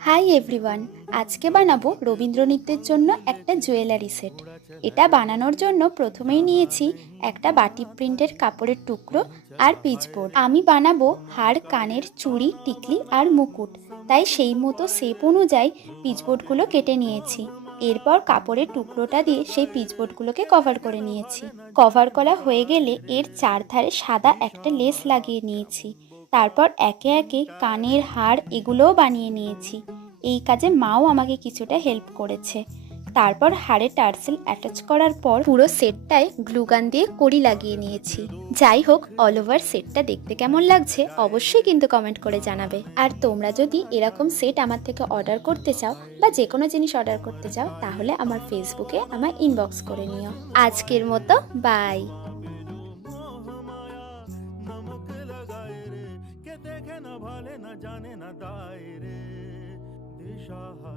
Hi everyone, আজকে বানাবো রবীন্দ্র নৃত্যের জন্য একটা জুয়েলারি সেট। এটা বানানোর জন্য প্রথমেই নিয়েছি একটা বাটি প্রিন্টের কাপড়ের টুকরো আর পিচবোর্ড। আমি বানাবো হাড়, কানের, চুড়ি, টিকলি আর মুকুট, তাই সেই মতো শেপ অনুযায়ী পিচবোর্ডগুলো কেটে নিয়েছি। এরপর কাপড়ের টুকরোটা দিয়ে সেই পিচবোর্ডগুলোকে কভার করে নিয়েছি। কভার করা হয়ে গেলে এর চারধারে সাদা একটা লেস লাগিয়ে নিয়েছি। তারপর একে একে কানের হাড় এগুলোও বানিয়ে নিয়েছি। এই কাজে মাও আমাকে কিছুটা হেল্প করেছে। তারপর হাড়ে টার্সেল অ্যাটাচ করার পর পুরো সেটটায় গ্লুগান দিয়ে কড়ি লাগিয়ে নিয়েছি। যাই হোক, অল ওভার সেটটা দেখতে কেমন লাগছে অবশ্যই কিন্তু কমেন্ট করে জানাবে। আর তোমরা যদি এরকম সেট আমার থেকে অর্ডার করতে চাও বা যে কোনো জিনিস অর্ডার করতে চাও, তাহলে আমার ফেসবুকে আমার ইনবক্স করে নিও। আজকের মতো বাই। কে দেখে না ভালে না জানে না দায় রে দিশাহারা।